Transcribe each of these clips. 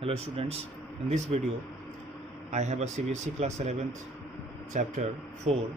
Hello students, in this video I have a CBSE class 11th chapter 4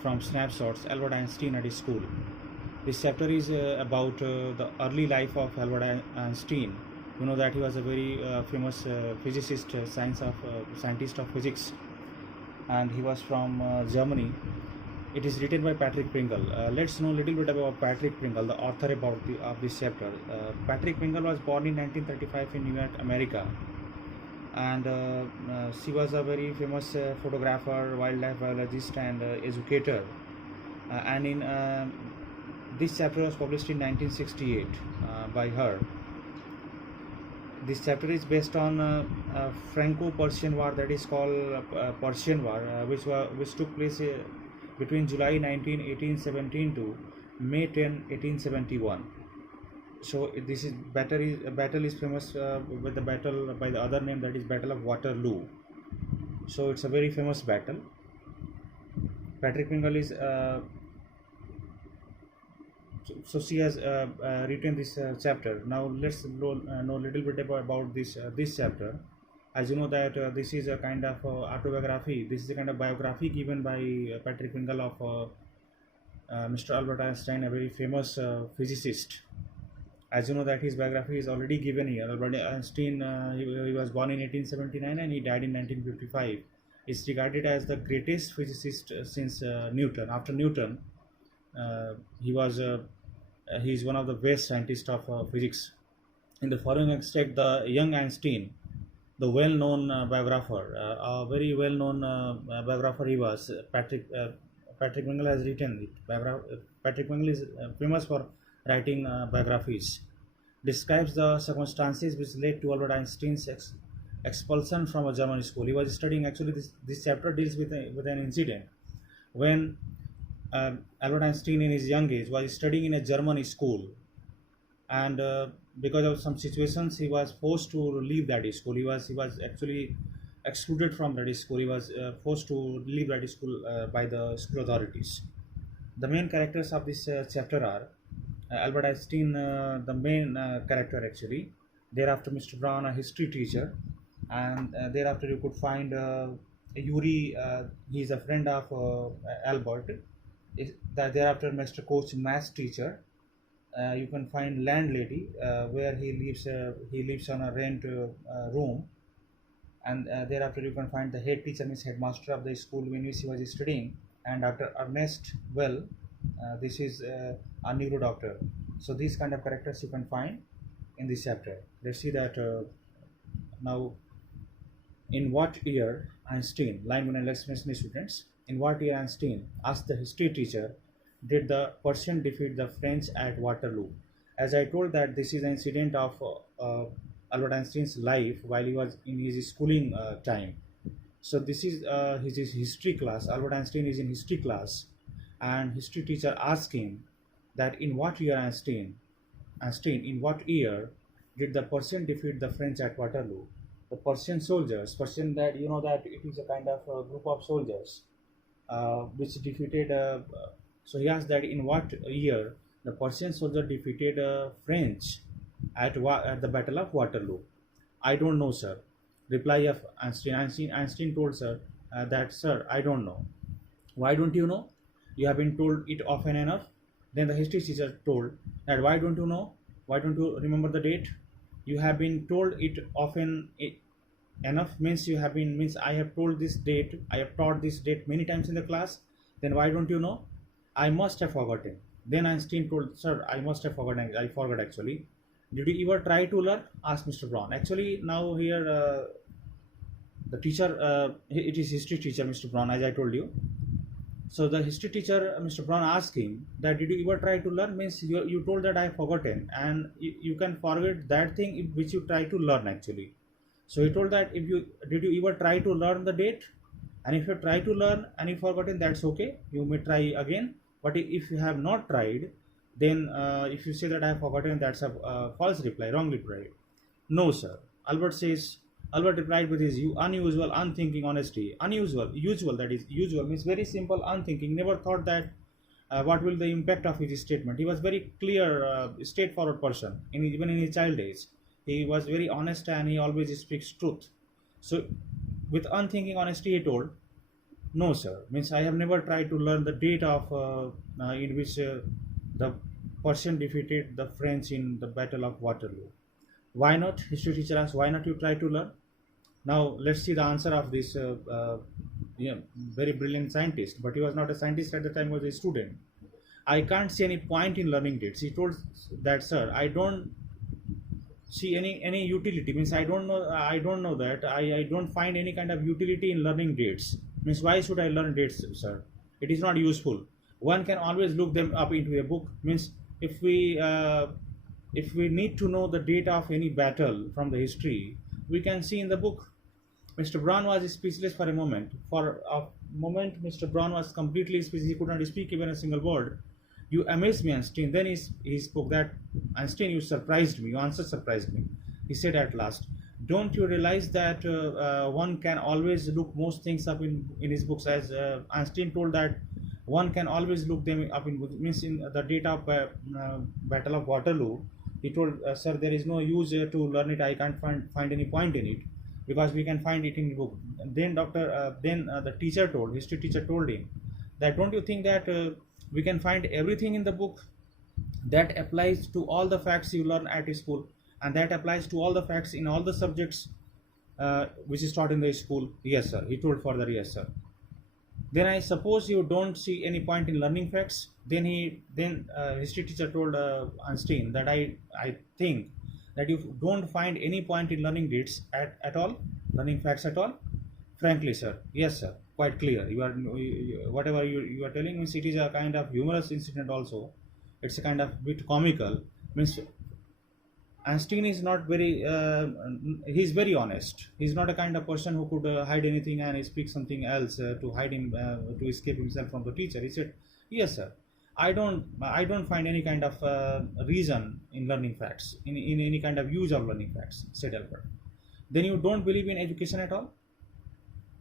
from Snapshots Albert Einstein at School. This chapter is about the early life of Albert Einstein. You know that he was a very famous physicist, scientist of physics, and he was from Germany. It is written by Patrick Pringle. Let's know a little bit about Patrick Pringle, the author of this chapter. Patrick Pringle was born in 1935 in New York, America, and she was a very famous photographer, wildlife biologist, and educator. And in this chapter was published in 1968 by her. This chapter is based on Franco-Persian War, that is called Persian War, which took place between July 19, 1817 to May 10, 1871. So this battle is famous with the battle by the other name, that is Battle of Waterloo. So it's a very famous battle. Patrick Pringle is so she has written this chapter. Now let's know a little bit about this chapter. As you know that this is a kind of autobiography. This is a kind of biography given by Patrick Pringle of Mr. Albert Einstein, a very famous physicist. As you know that his biography is already given here. Albert Einstein, he was born in 1879 and he died in 1955. Is regarded as the greatest physicist since Newton. After Newton, he is one of the best scientists of physics. In the following extract, the young Einstein, the well-known biographer, a very well-known biographer he was, Patrick Pringle has written it. Patrick Pringle is famous for writing biographies. Describes the circumstances which led to Albert Einstein's expulsion from a German school. He was studying, actually this chapter deals with an incident when Albert Einstein in his young age was studying in a German school, and because of some situations he was forced to leave that school. He was actually excluded from that school. He was forced to leave that school by the school authorities. The main characters of this chapter are Albert Einstein, the main character actually. Thereafter Mr. Brown, a history teacher, and thereafter you could find Yuri. He is a friend of Albert. Thereafter Mr. Coach, math teacher. You can find landlady, where he lives on a rent room, and thereafter you can find the head teacher, means headmaster of the school in which he was studying, and Dr. Ernest Well. This is a neuro doctor. So these kind of characters you can find in this chapter. Let's see that now. In what year Einstein, line 1, let's listen, students. In what year Einstein, asked the history teacher, did the Persian defeat the French at Waterloo? As I told that this is an incident of Albert Einstein's life while he was in his schooling time. So this is his history class. Albert Einstein is in history class, and history teacher asked him that in what year Einstein, in what year did the Persian defeat the French at Waterloo? The Persian soldiers, Persian, that you know that it is a kind of group of soldiers which defeated. So he asked that in what year the Persian soldier defeated French at the Battle of Waterloo. I don't know, sir. Reply of Einstein. Einstein told sir that, sir, I don't know. Why don't you know? You have been told it often enough. Then the history teacher told that, why don't you know? Why don't you remember the date? You have been told it often enough, means I have told this date, I have taught this date many times in the class. Then why don't you know? I must have forgotten. Then Einstein told, sir, I must have forgotten. I forgot actually. Did you ever try to learn? Asked Mr. Brown. Actually, now here the teacher, it is history teacher Mr. Brown, as I told you. So the history teacher Mr. Brown asked him that, did you ever try to learn? Means you told that I have forgotten, and you can forget that thing which you try to learn actually. So he told that, did you ever try to learn the date? And if you try to learn and you forgotten, that's okay. You may try again. But if you have not tried, then if you say that I have forgotten, that's a false reply, wrong reply. No, sir. Albert replied with his unusual, unthinking honesty. Usual, that is, usual means very simple, unthinking. Never thought that what will the impact of his statement. He was very clear, straightforward person, even in his child age. He was very honest and he always speaks truth. So with unthinking honesty he told, no sir, means I have never tried to learn the date of in which the Persian defeated the French in the Battle of Waterloo. Why not? History teacher asked, why not you try to learn? Now let's see the answer of this very brilliant scientist, but he was not a scientist at the time, he was a student. I can't see any point in learning dates. He told that, sir, I don't see any utility. Means I don't know that I don't find any kind of utility in learning dates. Means why should I learn dates, sir? It is not useful. One can always look them up into a book. Means if we if we need to know the date of any battle from the history, we can see in the book. Mr. Brown was speechless for a moment. For a moment, Mr. Brown was completely speechless. He could not speak even a single word. You amazed me, Einstein. Then he spoke that, Einstein, you surprised me. Your answer surprised me. He said at last, don't you realize that one can always look most things up in his books? As Einstein told that one can always look them up in books. Means in the date of Battle of Waterloo, he told, sir, there is no use to learn it. I can't find any point in it because we can find it in the book. And then the teacher told, history teacher told him that, don't you think that we can find everything in the book that applies to all the facts you learn at school, and that applies to all the facts in all the subjects which is taught in the school? Yes sir, he told further. Yes sir. Then I suppose you don't see any point in learning facts? Then history teacher told Einstein that I think that you don't find any point in learning dates at all, learning facts at all. Frankly sir, yes sir, quite clear. Whatever you are telling means it is a kind of humorous incident also. It's a kind of bit comical. Means Einstein is not very he's very honest. He's not a kind of person who could hide anything and speak something else to hide him to escape himself from the teacher. He said, yes sir, I don't find any kind of reason in learning facts, in any kind of use of learning facts, said Albert. Then you don't believe in education at all?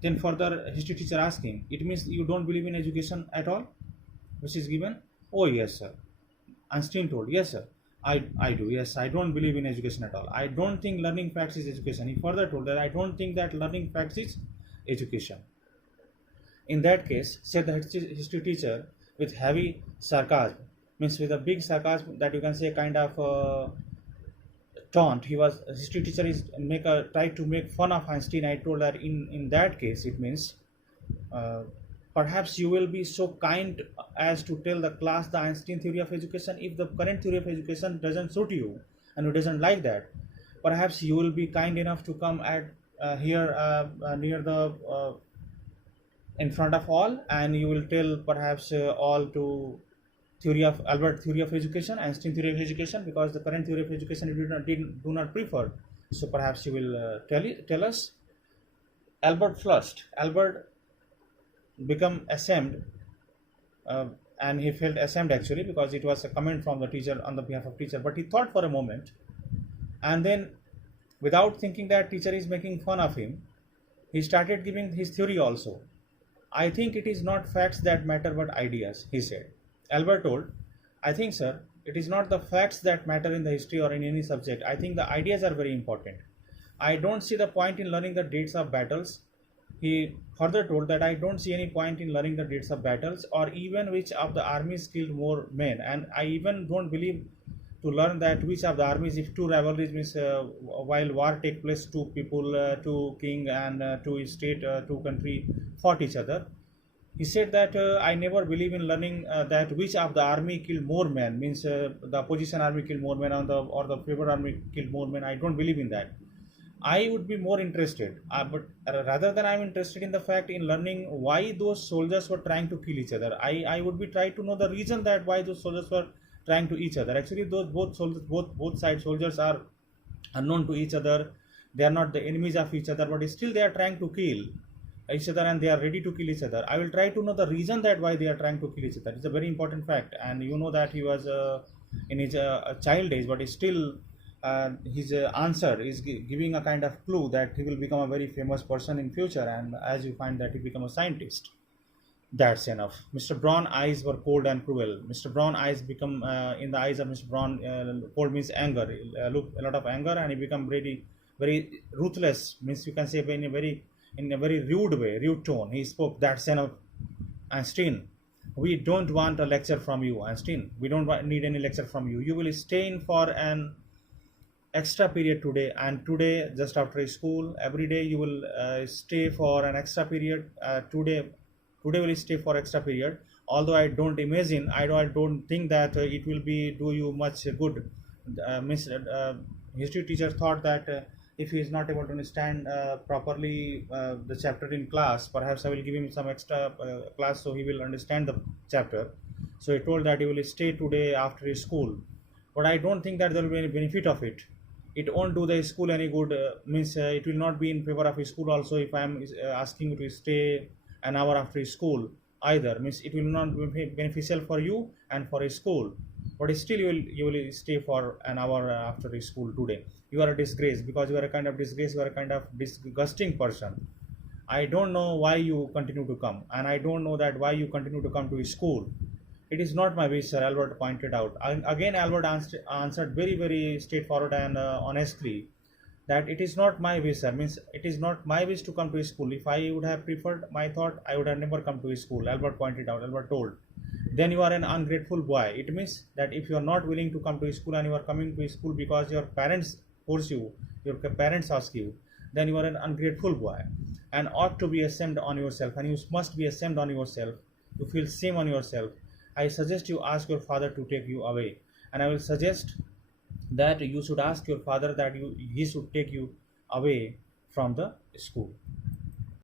Then further history teacher asked him, it means you don't believe in education at all, which is given? Oh yes sir. Einstein told, yes sir, I do. Yes, I don't believe in education at all. I don't think learning facts is education. He further told that I don't think that learning facts is education. In that case, said the history teacher with heavy sarcasm, means with a big sarcasm that you can say kind of taunt. History teacher is tried to make fun of Einstein. I told that in that case it means uh, perhaps you will be so kind as to tell the class the Einstein theory of education. If the current theory of education doesn't suit you and you doesn't like that, perhaps you will be kind enough to come at here near the in front of all, and you will tell perhaps all to Albert theory of education, Einstein theory of education, because the current theory of education you do not prefer. So perhaps you will tell us. Albert flushed. Albert become ashamed, and he felt ashamed actually because it was a comment from the teacher on the behalf of teacher. But he thought for a moment, and then, without thinking that teacher is making fun of him, he started giving his theory also. I think it is not facts that matter but ideas, he said. Albert told, I think sir, it is not the facts that matter in the history or in any subject. I think the ideas are very important. I don't see the point in learning the dates of battles. He further told that I don't see any point in learning the dates of battles or even which of the armies killed more men, and I even don't believe to learn that which of the armies, if two rivalries means while war take place, two people, two king and two state, two country fought each other. He said that I never believe in learning that which of the army killed more men, means the opposition army killed more men or the favored army killed more men. I don't believe in that. I would be more interested, but rather than I'm interested in the fact in learning why those soldiers were trying to kill each other. I would be trying to know the reason that why those soldiers were trying to each other. Actually, those both soldiers, both side soldiers are unknown to each other. They are not the enemies of each other, but still they are trying to kill each other and they are ready to kill each other. I will try to know the reason that why they are trying to kill each other. It's a very important fact, and you know that he was in his child age, but still his answer is giving a kind of clue that he will become a very famous person in future, and as you find that he become a scientist. That's enough. Mr. Brown's eyes were cold and cruel. Mr. Brown's eyes become, in the eyes of Mr. Brown, cold means anger. Look, a lot of anger, and he become very, very ruthless. Means you can say in a very rude way, rude tone. He spoke. That's enough, Einstein. We don't want a lecture from you, Einstein. We don't need any lecture from you. You will stay in for an extra period today, and today just after school every day you will stay for an extra period. Today will stay for extra period, although I don't imagine, I don't think that it will be do you much good. Miss History teacher thought that if he is not able to understand properly the chapter in class, perhaps I will give him some extra class so he will understand the chapter. So he told that he will stay today after his school, but I don't think that there will be any benefit of it. It won't do the school any good. Means it will not be in favor of his school also if I am asking you to stay an hour after school either. Means it will not be beneficial for you and for a school, but still you will stay for an hour after school today. You are a disgrace, because you are a kind of disgrace, you are a kind of disgusting person. I don't know why you continue to come, and I don't know that why you continue to come to school. It is not my wish, Sir, Albert pointed out. Again, Albert answered very, very straightforward and honestly that it is not my wish, sir. Means it is not my wish to come to school. If I would have preferred my thought, I would have never come to school, Albert pointed out. Albert told. Then you are an ungrateful boy. It means that if you are not willing to come to school and you are coming to school because your parents force you, your parents ask you, then you are an ungrateful boy and ought to be ashamed on yourself, and you must be ashamed on yourself. You feel shame on yourself. I suggest you ask your father to take you away, and I will suggest that you should ask your father that he should take you away from the school.